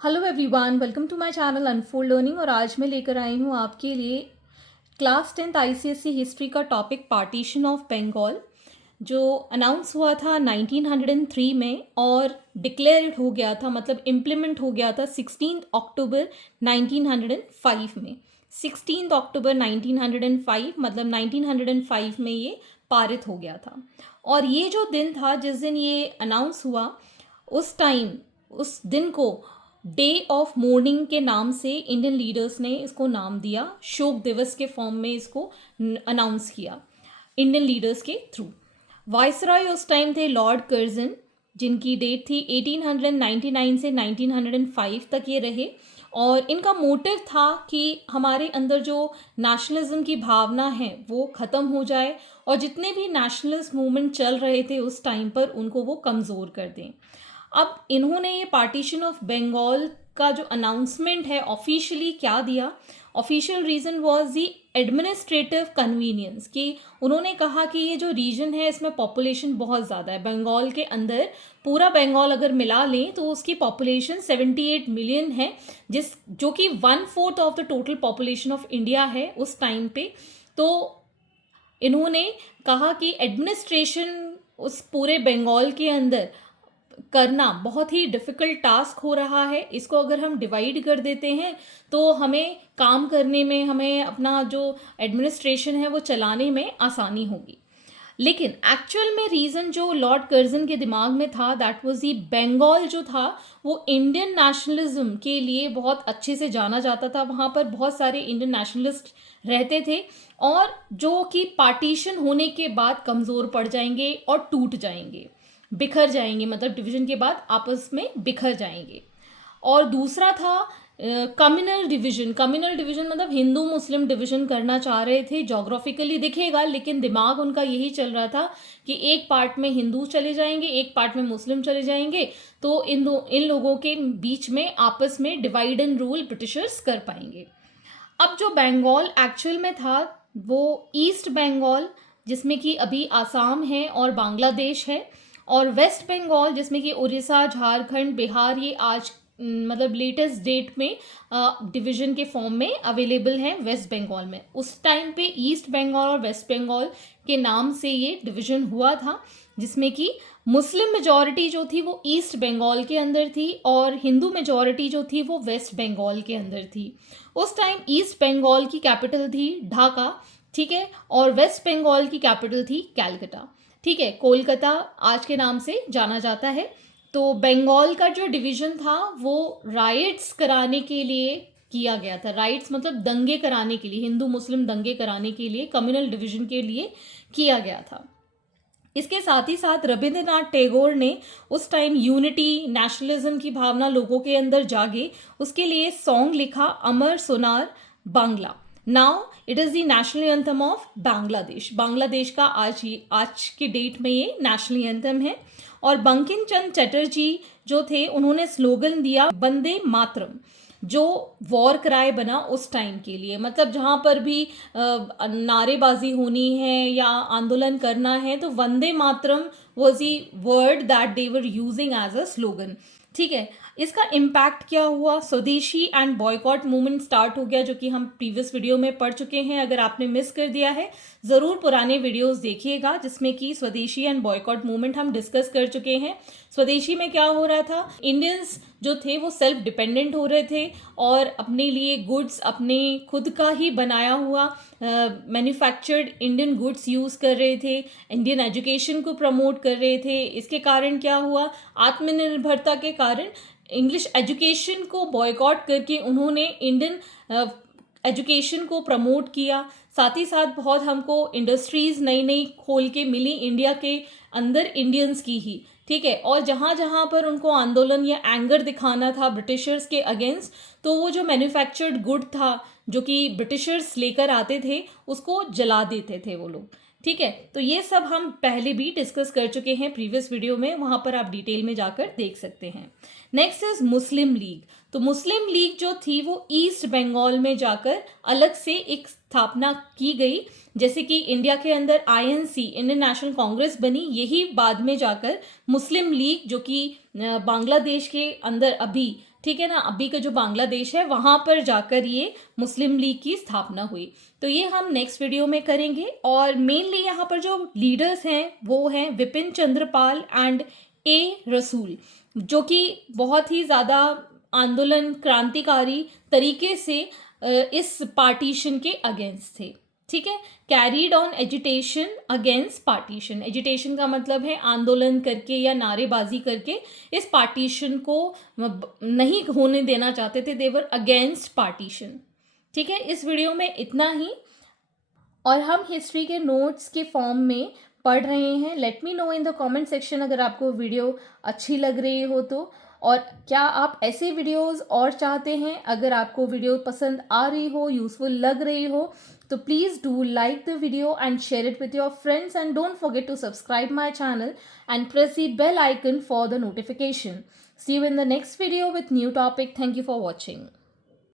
Hello everyone, welcome to my channel unfold learning. और आज मैं लेकर आई हूँ आपके लिए क्लास 10th आईसीएसई हिस्ट्री का टॉपिक पार्टीशन ऑफ बंगाल, जो अनाउंस हुआ था 1903 में और डिक्लेयर्ड हो गया था, मतलब इम्प्लीमेंट हो गया था 16 अक्टूबर 1905 में। 16 अक्टूबर 1905 मतलब 1905 में ये पारित हो गया था। और ये जो दिन था जिस दिन ये अनाउंस हुआ, उस दिन को डे ऑफ मोर्निंग के नाम से इंडियन लीडर्स ने इसको नाम दिया। शोक दिवस के फॉर्म में इसको अनाउंस किया इंडियन लीडर्स के थ्रू। वाइसरॉय उस टाइम थे लॉर्ड कर्जन, जिनकी डेट थी 1899 से 1905 तक ये रहे। और इनका मोटिव था कि हमारे अंदर जो नेशनलिज्म की भावना है वो ख़त्म हो जाए और जितने भी नेशनलिस्ट मूवमेंट चल रहे थे उस टाइम पर उनको वो कमज़ोर कर दें। अब इन्होंने ये पार्टीशन ऑफ बंगाल का जो अनाउंसमेंट है ऑफिशियली क्या दिया, official reason was the administrative convenience, कि उन्होंने कहा कि ये जो रीजन है इसमें पॉपुलेशन बहुत ज़्यादा है। बंगाल के अंदर पूरा बंगाल अगर मिला लें तो उसकी पॉपुलेशन 78 मिलियन है, जो कि 1/4 of the total population of India है उस टाइम पे। तो इन्होंने कहा कि एडमिनिस्ट्रेशन उस पूरे बंगाल के अंदर करना बहुत ही डिफ़िकल्ट टास्क हो रहा है। इसको अगर हम डिवाइड कर देते हैं तो हमें काम करने में, हमें अपना जो एडमिनिस्ट्रेशन है वो चलाने में आसानी होगी। लेकिन एक्चुअल में रीज़न जो लॉर्ड कर्जन के दिमाग में था, दैट वाज दी बंगाल जो था वो इंडियन नेशनलिज्म के लिए बहुत अच्छे से जाना जाता था। वहाँ पर बहुत सारे इंडियन नेशनलिस्ट रहते थे और जो कि पार्टीशन होने के बाद कमज़ोर पड़ जाएंगे और टूट जाएंगे, बिखर जाएंगे, मतलब डिवीज़न के बाद आपस में बिखर जाएंगे। और दूसरा था कम्युनल डिवीज़न। कम्युनल डिवीज़न मतलब हिंदू मुस्लिम डिवीज़न करना चाह रहे थे। जोग्राफिकली दिखेगा, लेकिन दिमाग उनका यही चल रहा था कि एक पार्ट में हिंदू चले जाएंगे, एक पार्ट में मुस्लिम चले जाएंगे, तो इन लोगों के बीच में आपस में डिवाइड एंड रूल ब्रिटिशर्स कर पाएंगे। अब जो बंगाल एक्चुअल में था वो ईस्ट बंगाल, जिसमें कि अभी आसाम है और बांग्लादेश है, और वेस्ट बंगाल जिसमें कि उड़ीसा, झारखंड, बिहार, ये आज मतलब लेटेस्ट डेट में डिवीज़न के फॉर्म में अवेलेबल हैं वेस्ट बंगाल में। उस टाइम पे ईस्ट बंगाल और वेस्ट बंगाल के नाम से ये डिवीज़न हुआ था, जिसमें कि मुस्लिम मेजॉरिटी जो थी वो ईस्ट बंगाल के अंदर थी और हिंदू मेजॉरिटी जो थी वो वेस्ट बंगाल के अंदर थी। उस टाइम ईस्ट बंगाल की कैपिटल थी ढाका, ठीक है, और वेस्ट बंगाल की कैपिटल थी कैलकाटा, ठीक है, कोलकाता आज के नाम से जाना जाता है। तो बंगाल का जो डिवीज़न था वो राइट्स कराने के लिए किया गया था। राइट्स मतलब दंगे कराने के लिए, हिंदू मुस्लिम दंगे कराने के लिए, कम्युनल डिवीज़न के लिए किया गया था। इसके साथ ही साथ रविंद्रनाथ टैगोर ने उस टाइम यूनिटी, नेशनलिज्म की भावना लोगों के अंदर जागे, उसके लिए सॉन्ग लिखा, Amar Sonar Bangla. Now it is the national anthem of Bangladesh. Bangladesh का आज की डेट में ये नेशनल एंथम है। और बंकिम चंद्र चटर्जी जो थे उन्होंने स्लोगन दिया वंदे मातरम, जो वॉर क्राई बना उस टाइम के लिए। मतलब जहाँ पर भी नारेबाजी होनी है या आंदोलन करना है तो Vande Mataram was the word that they were using as a slogan, ठीक है। इसका इम्पैक्ट क्या हुआ, स्वदेशी एंड बॉयकॉट मूवमेंट स्टार्ट हो गया, जो कि हम प्रीवियस वीडियो में पढ़ चुके हैं। अगर आपने मिस कर दिया है ज़रूर पुराने वीडियोस देखिएगा, जिसमें कि स्वदेशी एंड बॉयकॉट मूवमेंट हम डिस्कस कर चुके हैं। स्वदेशी में क्या हो रहा था, इंडियंस जो थे वो सेल्फ डिपेंडेंट हो रहे थे और अपने लिए गुड्स अपने खुद का ही बनाया हुआ मैन्युफैक्चर्ड इंडियन गुड्स यूज़ कर रहे थे, इंडियन एजुकेशन को प्रमोट कर रहे थे। इसके कारण क्या हुआ, आत्मनिर्भरता के कारण इंग्लिश एजुकेशन को बॉयकॉट करके उन्होंने इंडियन एजुकेशन को प्रमोट किया। साथ ही साथ बहुत हमको इंडस्ट्रीज़ नई नई खोल के मिली इंडिया के अंदर, इंडियंस की ही, ठीक है। और जहाँ जहाँ पर उनको आंदोलन या एंगर दिखाना था ब्रिटिशर्स के अगेंस्ट, तो वो जो मैन्युफैक्चर्ड गुड था जो कि ब्रिटिशर्स लेकर आते थे उसको जला देते थे वो लोग, ठीक है। तो ये सब हम पहले भी डिस्कस कर चुके हैं प्रीवियस वीडियो में, वहाँ पर आप डिटेल में जाकर देख सकते हैं। Next is Muslim league. तो मुस्लिम लीग जो थी वो ईस्ट बंगाल में जाकर अलग से एक स्थापना की गई, जैसे कि इंडिया के अंदर आईएनसी, इंडियन नेशनल कांग्रेस बनी, यही बाद में जाकर मुस्लिम लीग जो कि बांग्लादेश के अंदर अभी, ठीक है ना, अभी का जो बांग्लादेश है वहाँ पर जाकर ये मुस्लिम लीग की स्थापना हुई। तो ये हम नेक्स्ट वीडियो में करेंगे। और मेनली यहाँ पर जो लीडर्स हैं वो हैं विपिन चंद्रपाल एंड ए रसूल, जो कि बहुत ही ज़्यादा आंदोलन क्रांतिकारी तरीके से इस पार्टीशन के अगेंस्ट थे। ठीक है, carried on agitation against partition. Agitation का मतलब है आंदोलन करके या नारेबाजी करके इस पार्टीशन को नहीं होने देना चाहते थे। देवर अगेंस्ट पार्टीशन। ठीक है, इस वीडियो में इतना ही, और हम हिस्ट्री के नोट्स के फॉर्म में पढ़ रहे हैं। Let me know in the comment section अगर आपको वीडियो अच्छी लग रही हो तो, और क्या आप ऐसे वीडियोस और चाहते हैं। अगर आपको वीडियो पसंद आ रही हो, यूजफुल लग रही हो, तो please do like the video and share it with your friends, and don't forget to subscribe my channel and press the bell icon for the notification. See you in the next video with new topic. Thank you for watching.